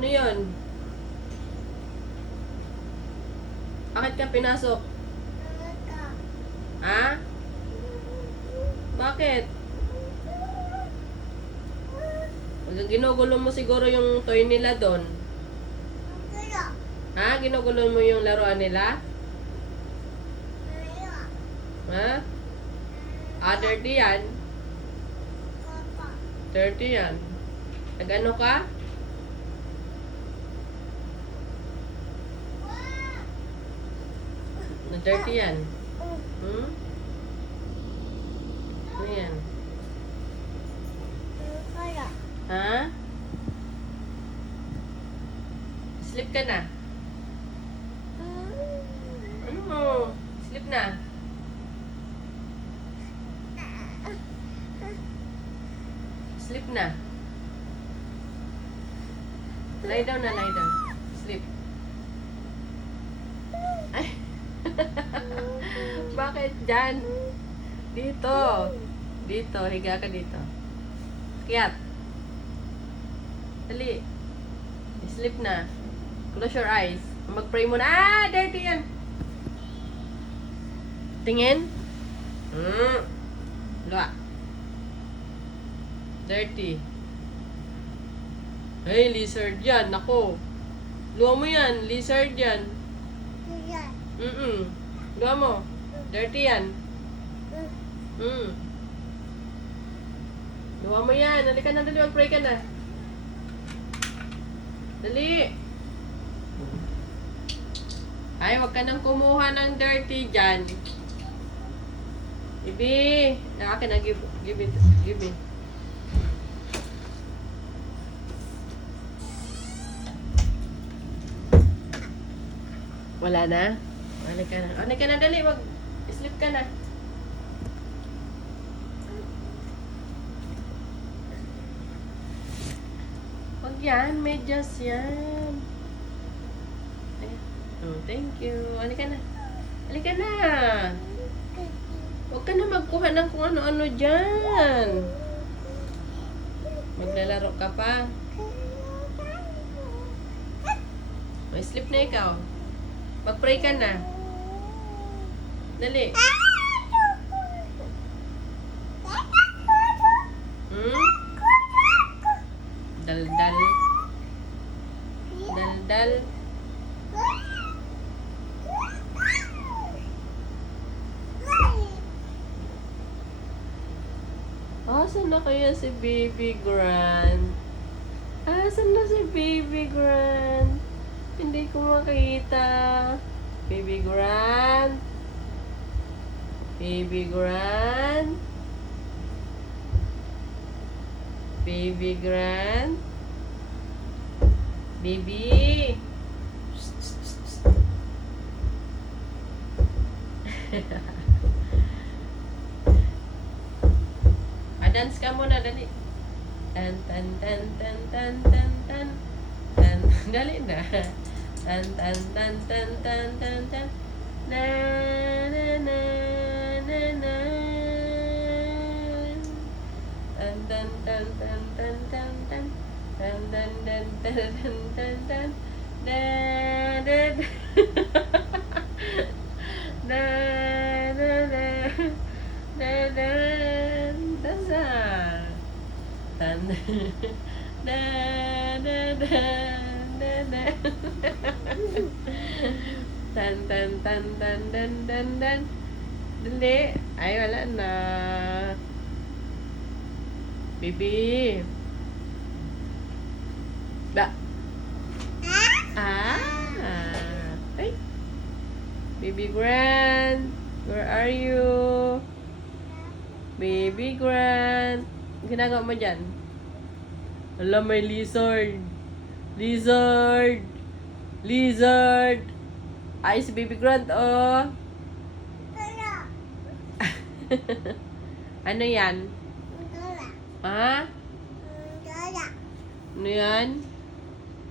Ano yun? Bakit ka pinasok? Ha? Bakit? Ginugulo mo siguro yung toy nila doon. Ha? Ginugulo mo yung laruan nila? Ha? Ah, dirty yan. Dirty yan. Nag-ano ka? Na-dirty yan. Hmm? Ano yan? Ha? Sleep ka na? Ano mo? Sleep na? Sleep na? Lie down na, lie down. Sleep. Ay. Bakit dyan? Dito. Dito. Higa ka dito. Kiyat. Dali. Sleep na. Close your eyes. Mag-pray muna. Ah! Dirty yan. Tingin. Luwa. Dirty. Hey, lizard yan. Nako. Luwa mo yan. Lizard yan. Luwa mo. Dirty yan. Luwa mo yan. Halika na, dali. Mag-pray ka na. Dali. Ay, wag ka nang kumuha ng dirty dyan. Ibi. Akin na, give it. Give me. Wala na? Halika na. Halika na, dali. Sleep ka na. Wag yan. Medyas yan. Oh, thank you. Halika na. Halika na. Huwag ka na magkuha ng kung ano-ano dyan. Maglalaro ka pa. May sleep na ikaw. Mag-pray ka na. Dali. Dal-dal. Dal-dal. Asan na kaya si Baby Grand? Asan na si Baby Grand? Hindi ko makita. Baby Grand? Baby Grand? Baby Grand? Baby? Dance ka muna, dali. Tan tan tan tan tan tan tan tan. Dali na. Tan tan tan tan tan tan tan. Na na na na na. Tan tan tan tan tan tan tan. Tan tan tan tan tan tan tan. Da da da. Da da da. Da da. Tan da da da da da tan tan tan tan tan tan tan. Dali. Ay, wala na. Bibi. Ba. Ay. Baby Grand. Where are you? Baby Grand. Ginagawa mo dyan? Alam, may lizard. Lizard. Lizard. Ay, si Baby Grand, oh. Ano yan? Ha? Ano yan?